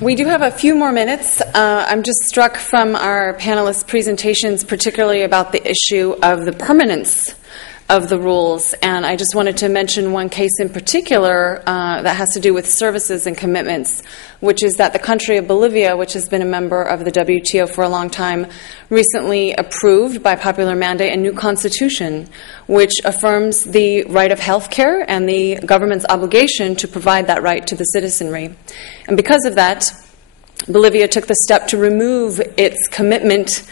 We do have a few more minutes. I'm just struck from our panelists' presentations, particularly about the issue of the permanence of the rules. And I just wanted to mention one case in particular that has to do with services and commitments, which is that the country of Bolivia, which has been a member of the WTO for a long time, recently approved by popular mandate a new constitution which affirms the right of health care and the government's obligation to provide that right to the citizenry. And because of that, Bolivia took the step to remove its commitment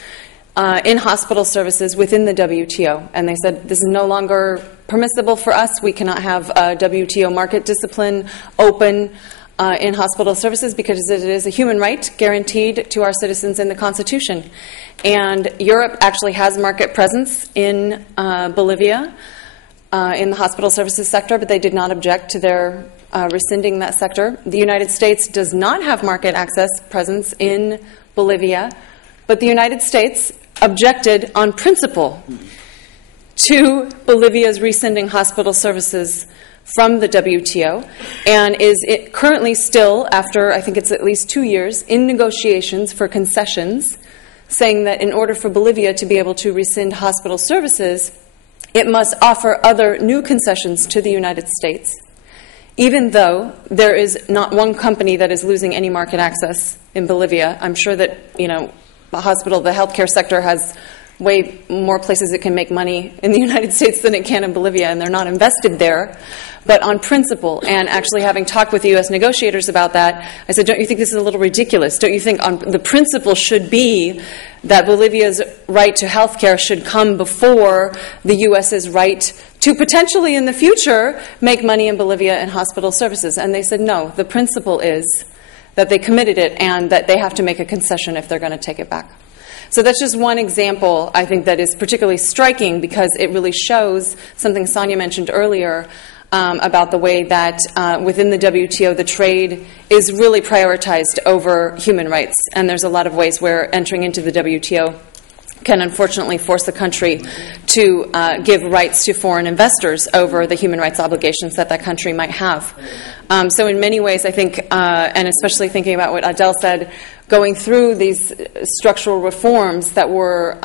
in hospital services within the WTO. And they said, this is no longer permissible for us. We cannot have WTO market discipline open in hospital services because it is a human right guaranteed to our citizens in the Constitution. And Europe actually has market presence in Bolivia in the hospital services sector, but they did not object to their rescinding that sector. The United States does not have market access presence in Bolivia, but the United States objected on principle to Bolivia's rescinding hospital services from the WTO, and is currently still, after I think it's at least 2 years, in negotiations for concessions, saying that in order for Bolivia to be able to rescind hospital services, it must offer other new concessions to the United States, even though there is not one company that is losing any market access in Bolivia. I'm sure that, the healthcare sector has way more places it can make money in the United States than it can in Bolivia, and they're not invested there. But on principle, and actually having talked with the U.S. negotiators about that, I said, don't you think this is a little ridiculous? Don't you think the principle should be that Bolivia's right to health care should come before the U.S.'s right to potentially in the future make money in Bolivia in hospital services? And they said, no, the principle is that they committed it and that they have to make a concession if they're going to take it back. So that's just one example, I think, that is particularly striking because it really shows something Sonia mentioned earlier about the way that within the WTO the trade is really prioritized over human rights. And there's a lot of ways where entering into the WTO can unfortunately force the country to give rights to foreign investors over the human rights obligations that that country might have. So in many ways, I think, and especially thinking about what Adele said, going through these structural reforms that were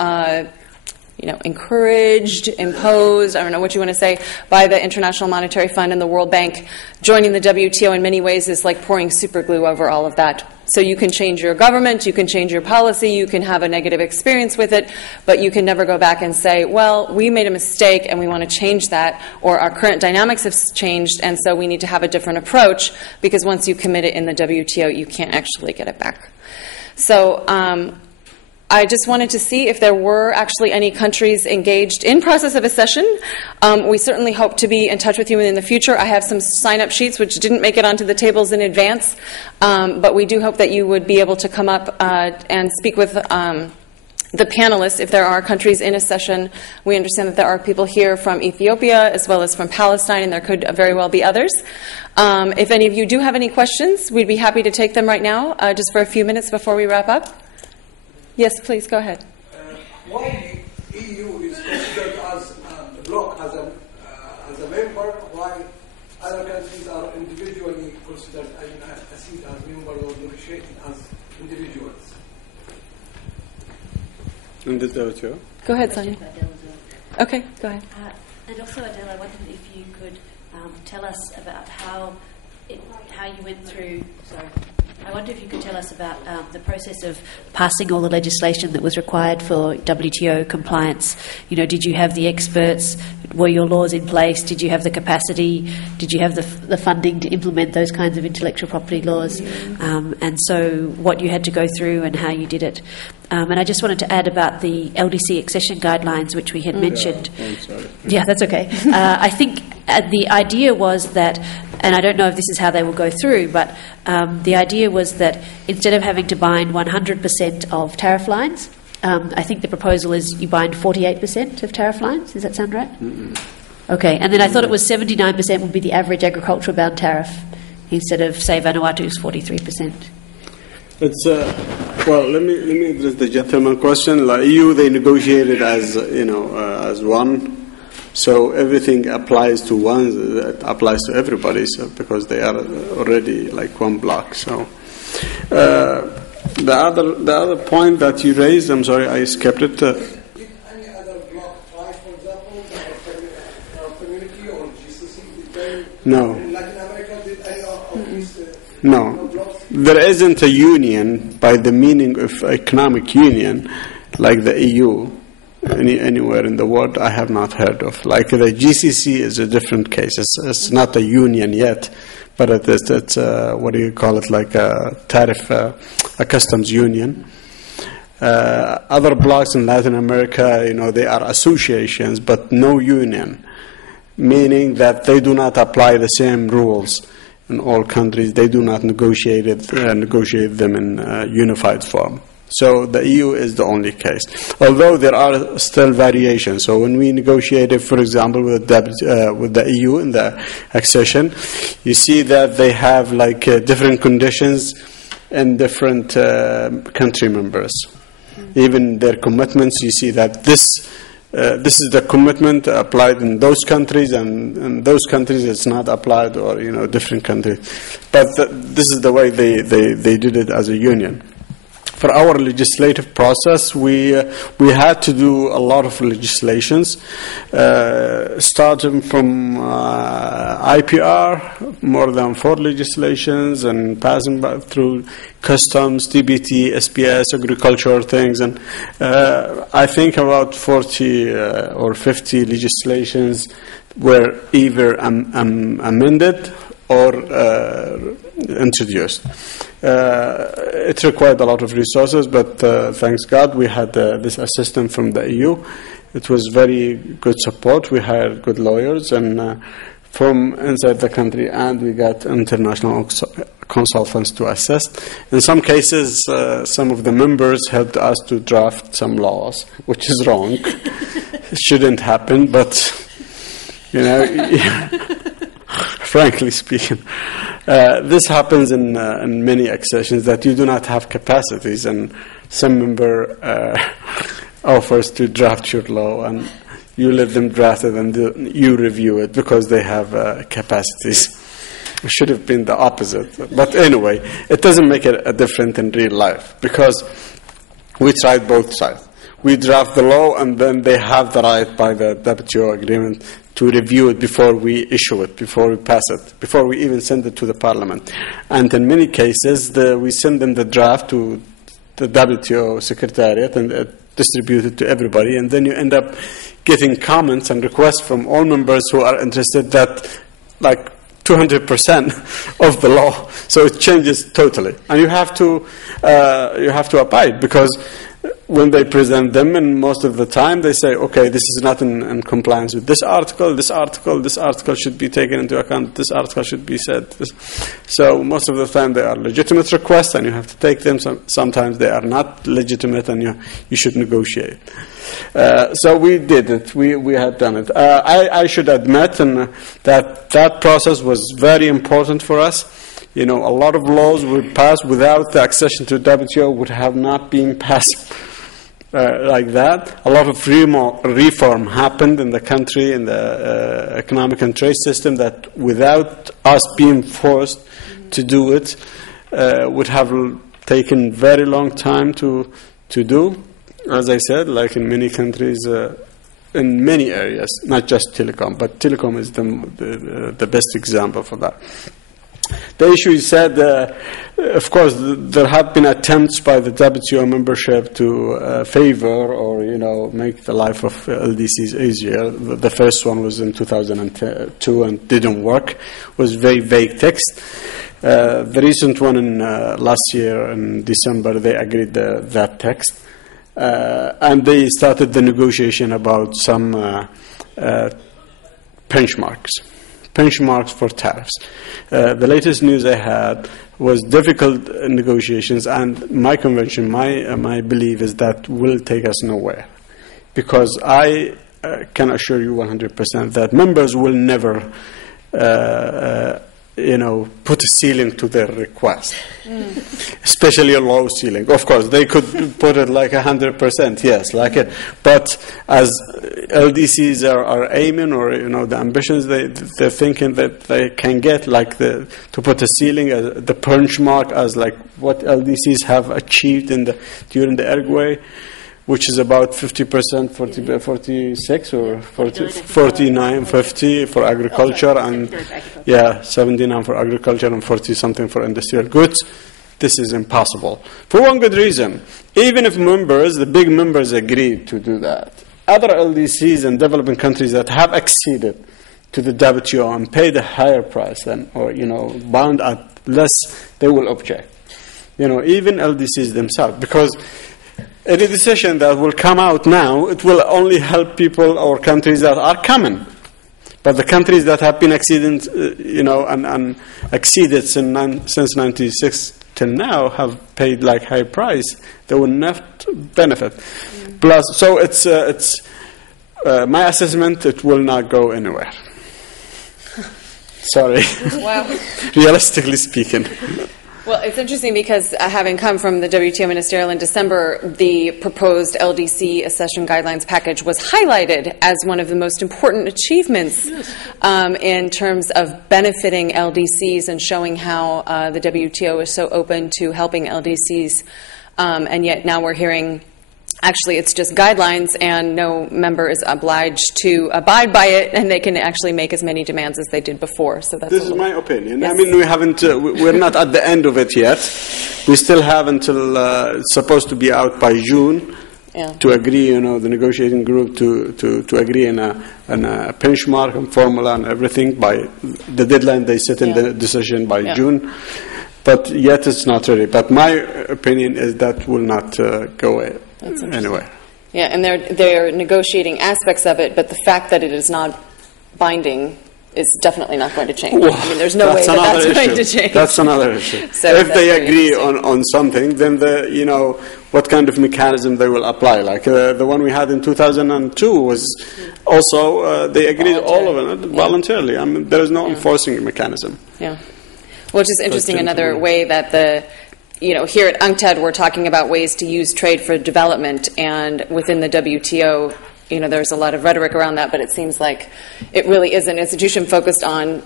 encouraged, imposed, I don't know what you want to say, by the International Monetary Fund and the World Bank, joining the WTO in many ways is like pouring super glue over all of that. So you can change your government, you can change your policy, you can have a negative experience with it, but you can never go back and say, well, we made a mistake and we want to change that, or our current dynamics have changed and so we need to have a different approach, because once you commit it in the WTO, you can't actually get it back. So I just wanted to see if there were actually any countries engaged in process of accession. We certainly hope to be in touch with you in the future. I have some sign-up sheets which didn't make it onto the tables in advance, but we do hope that you would be able to come up and speak with the panelists if there are countries in accession. We understand that there are people here from Ethiopia as well as from Palestine, and there could very well be others. If any of you do have any questions, we'd be happy to take them right now, just for a few minutes before we wrap up. Yes, please, go ahead. Why the EU is considered as a bloc, as a member, why other countries are individually considered as members or negotiated as individuals? In the WTO? Go ahead, Sonia. Okay, go ahead. And also, Adele, I wondered if you could tell us about how you went through. Sorry. I wonder if you could tell us about the process of passing all the legislation that was required for WTO compliance. Did you have the experts? Were your laws in place? Did you have the capacity? Did you have the funding to implement those kinds of intellectual property laws? And so what you had to go through and how you did it. And I just wanted to add about the LDC accession guidelines, which we had mentioned. Oh, I'm sorry. Yeah, that's okay. I think the idea was that, and I don't know if this is how they will go through, but the idea was that instead of having to bind 100% of tariff lines, I think the proposal is you bind 48% of tariff lines. Does that sound right? Mm-mm. Okay, and then I thought it was 79% would be the average agricultural bound tariff instead of, say, Vanuatu's 43%. It's well. Let me address the gentleman question. Like EU, they negotiated as as one. So everything applies to one, it applies to everybody, so because they are already like one block. So the other point that you raised, I'm sorry, I skipped it. Did any other bloc try, for example, our community or GCC? Did they, No. in Latin America, did any of these No. blocs? There isn't a union by the meaning of economic union like the EU anywhere in the world. I have not heard of. Like the GCC is a different case. It's not a union yet, but it's what do you call it? Like a tariff, a customs union. Other blocs in Latin America, they are associations, but no union, meaning that they do not apply the same rules in all countries. They do not negotiate them in unified form. So the EU is the only case, although there are still variations. So when we negotiated, for example, with the EU in the accession, you see that they have like different conditions in different country members. Even their commitments, you see that this is the commitment applied in those countries, and in those countries it's not applied, or different countries. But this is the way they did it as a union. For our legislative process, we had to do a lot of legislations, starting from IPR, more than 4 legislations, and passing through customs, TBT, SPS, agricultural things, and I think about 40 or 50 legislations were either amended or introduced. It required a lot of resources, but thanks God we had this assistance from the EU. It was very good support. We hired good lawyers and from inside the country, and we got international consultants to assist. In some cases, some of the members helped us to draft some laws, which is wrong. It shouldn't happen, but frankly speaking, this happens in many accessions, that you do not have capacities, and some member offers to draft your law, and you let them draft it, and you review it because they have capacities. It should have been the opposite. But anyway, it doesn't make a difference in real life, because we tried both sides. We draft the law, and then they have the right by the WTO agreement to review it before we issue it, before we pass it, before we even send it to the parliament. And in many cases, we send them the draft to the WTO secretariat and distribute it to everybody, and then you end up getting comments and requests from all members who are interested that, like, 200% of the law. So it changes totally, and you have to abide, because when they present them, and most of the time they say, okay, this is not in compliance with this article should be taken into account, this article should be said. So most of the time they are legitimate requests, and you have to take them. Sometimes they are not legitimate, and you should negotiate. So we did it. We had done it. I should admit that process was very important for us. A lot of laws were passed without the accession to WTO would have not been passed like that. A lot of reform happened in the country, in the economic and trade system, that without us being forced to do it would have taken very long time to do. As I said, like in many countries, in many areas, not just telecom, but telecom is the best example for that. The issue is said, of course, there have been attempts by the WTO membership to favor or, make the life of LDCs easier. The first one was in 2002 and didn't work. It was very vague text. The recent one in last year in December, they agreed that text. And they started the negotiation about some benchmarks for tariffs. The latest news I had was difficult negotiations, and my convention, my belief is that will take us nowhere, because I can assure you 100% that members will never put a ceiling to their request, especially a low ceiling. Of course, they could put it like 100%, yes, like it. But as LDCs are aiming, or the ambitions, they're thinking that they can get like to put a ceiling, the benchmark as like what LDCs have achieved during the Uruguay, which is about 50%, 46 or 49, 50 for agriculture, and 79 for agriculture and 40 something for industrial goods. This is impossible for one good reason. Even if the big members agreed to do that, other LDCs in developing countries that have acceded to the WTO and paid a higher price than, or bound at less, they will object. Even LDCs themselves, because any decision that will come out now, it will only help people or countries that are coming. But the countries that have been exceeding, and exceeded since 96 till now have paid like high price. They will not benefit. Plus, so it's my assessment. It will not go anywhere. Sorry. Wow. Realistically speaking. Well, it's interesting because having come from the WTO ministerial in December, the proposed LDC accession guidelines package was highlighted as one of the most important achievements in terms of benefiting LDCs and showing how the WTO is so open to helping LDCs. And yet now we're hearing actually it's just guidelines and no member is obliged to abide by it, and they can actually make as many demands as they did before. So that's this is my opinion. Yes. I mean, we haven't, we're not at the end of it yet. We still have until it's supposed to be out by June to agree, the negotiating group to agree on a benchmark and formula and everything by the deadline they set in the decision by June. But yet it's not ready. But my opinion is that will not go anywhere. Yeah, and they're negotiating aspects of it, but the fact that it is not binding is definitely not going to change. Well, I mean, there's no way that's going to change. That's another issue. So if they agree on something, then what kind of mechanism they will apply. Like the one we had in 2002 was also they agreed all of it voluntarily. I mean, there is no enforcing mechanism. Yeah. Well, it's just interesting, another way that here at UNCTAD we're talking about ways to use trade for development, and within the WTO, there's a lot of rhetoric around that, but it seems like it really is an institution focused on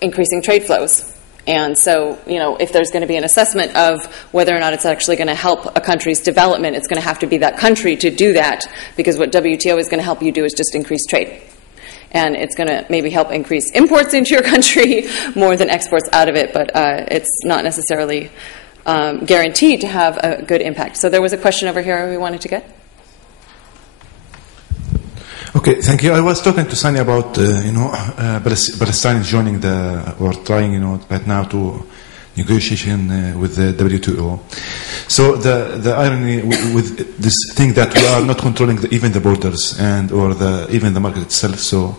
increasing trade flows. And so, if there's going to be an assessment of whether or not it's actually going to help a country's development, it's going to have to be that country to do that, because what WTO is going to help you do is just increase trade. And it's going to maybe help increase imports into your country more than exports out of it, but it's not necessarily guaranteed to have a good impact. So there was a question over here we wanted to get. Okay, thank you. I was talking to Sani about, Palestine is joining or trying, right now to negotiation with the WTO. So the irony with this thing that we are not controlling even the borders or even the market itself. So,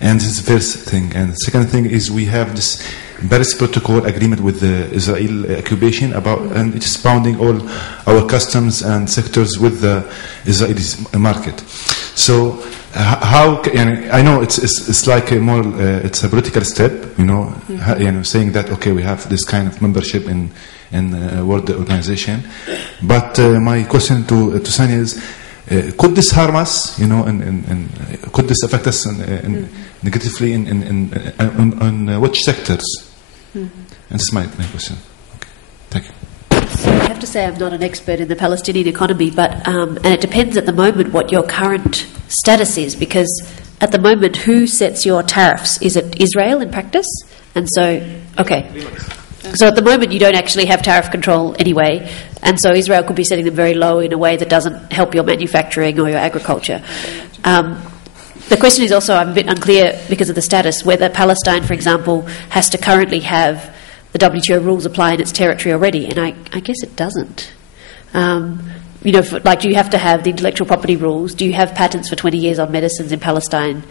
and this is the first thing. And the second thing is we have this Paris Protocol agreement with the Israel occupation and it is bounding all our customs and sectors with the Israeli market. So how I know it's like it's a political step, saying that okay, we have this kind of membership in World Organization, but my question to Sani is, could this harm us, and could this affect us negatively in which sectors? And this is my question. Okay. Thank you. So I have to say I'm not an expert in the Palestinian economy, but and it depends at the moment what your current status is, because at the moment who sets your tariffs? Is it Israel in practice? And so, okay. So at the moment you don't actually have tariff control anyway, and so Israel could be setting them very low in a way that doesn't help your manufacturing or your agriculture. The question is also, I'm a bit unclear because of the status, whether Palestine, for example, has to currently have the WTO rules apply in its territory already, and I guess it doesn't. Do you have to have the intellectual property rules? Do you have patents for 20 years on medicines in Palestine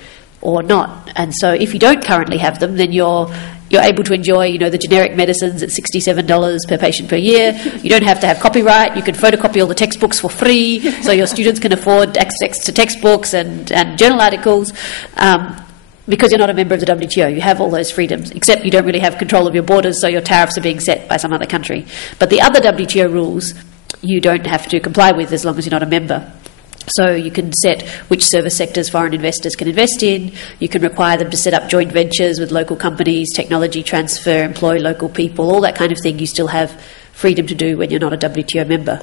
or not? And so if you don't currently have them, then you're able to enjoy, the generic medicines at $67 per patient per year. You don't have to have copyright. You can photocopy all the textbooks for free, so your students can afford access to textbooks and journal articles. because you're not a member of the WTO, you have all those freedoms, except you don't really have control of your borders, so your tariffs are being set by some other country. But the other WTO rules you don't have to comply with as long as you're not a member. So you can set which service sectors foreign investors can invest in, you can require them to set up joint ventures with local companies, technology transfer, employ local people, all that kind of thing you still have freedom to do when you're not a WTO member.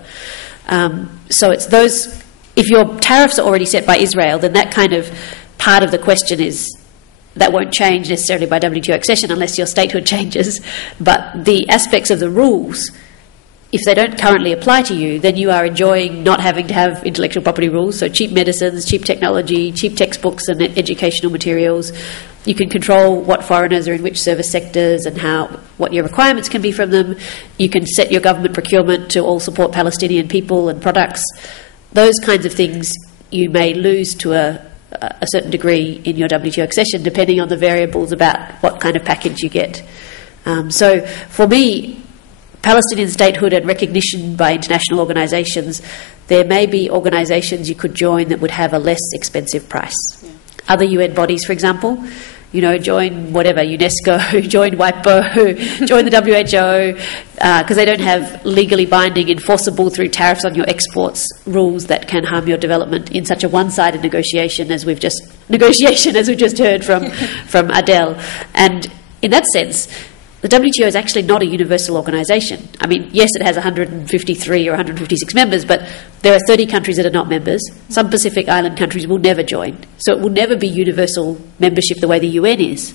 So it's those, if your tariffs are already set by Israel, then that kind of part of the question is, that won't change necessarily by WTO accession unless your statehood changes, but the aspects of the rules, if they don't currently apply to you, then you are enjoying not having to have intellectual property rules, so cheap medicines, cheap technology, cheap textbooks and educational materials. You can control what foreigners are in which service sectors and what your requirements can be from them. You can set your government procurement to all support Palestinian people and products. Those kinds of things you may lose to a certain degree in your WTO accession, depending on the variables about what kind of package you get. So for me, Palestinian statehood and recognition by international organisations, there may be organisations you could join that would have a less expensive price. Yeah. Other UN bodies, for example, join whatever, UNESCO, join WIPO, join the WHO, because they don't have legally binding, enforceable through tariffs on your exports rules that can harm your development in such a one-sided negotiation as we've just heard from Adele. And in that sense, the WTO is actually not a universal organisation. I mean, yes, it has 153 or 156 members, but there are 30 countries that are not members. Some Pacific Island countries will never join. So it will never be universal membership the way the UN is.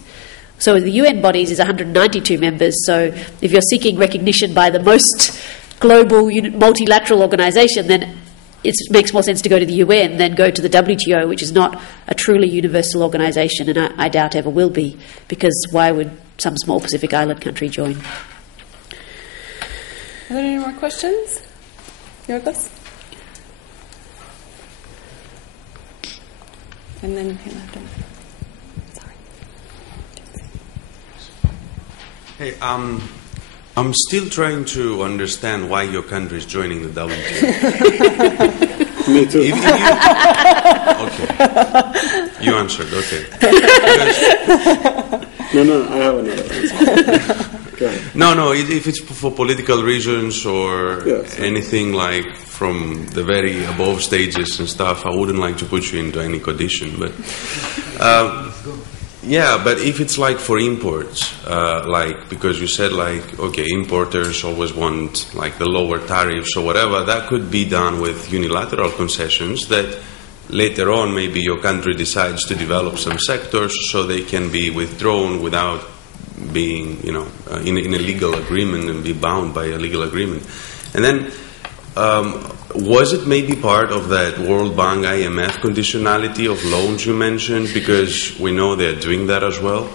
So the UN bodies is 192 members. So if you're seeking recognition by the most global multilateral organisation, then it makes more sense to go to the UN than go to the WTO, which is not a truly universal organisation, and I doubt ever will be, because why would some small Pacific Island country join? Are there any more questions? Yorgos? And then he'll have to... Sorry. Hey, I'm still trying to understand why your country is joining the WTO. Me too. Okay. You answered, okay. No, I have another answer. No, if it's for political reasons or yes, anything like from the very above stages and stuff, I wouldn't like to put you into any condition. But yeah, but if it's like for imports, because you said importers always want like the lower tariffs or whatever, that could be done with unilateral concessions that later on maybe your country decides to develop some sectors so they can be withdrawn without being, in a legal agreement and be bound by a legal agreement. And then was it maybe part of that World Bank IMF conditionality of loans you mentioned? Because we know they're doing that as well.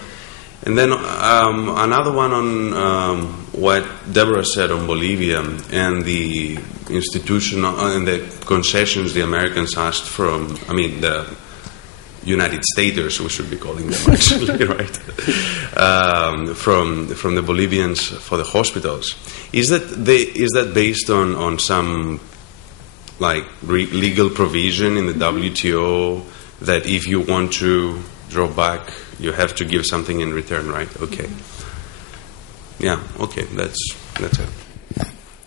And then another one on what Deborah said on Bolivia and the institution and the concessions the Americans asked from, the United Staters, we should be calling them actually, right? From the Bolivians for the hospitals. Is that based on some legal provision in the WTO that if you want to draw back, you have to give something in return, right? Okay. Yeah. Okay. That's it.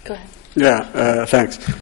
Go ahead. Yeah. Thanks.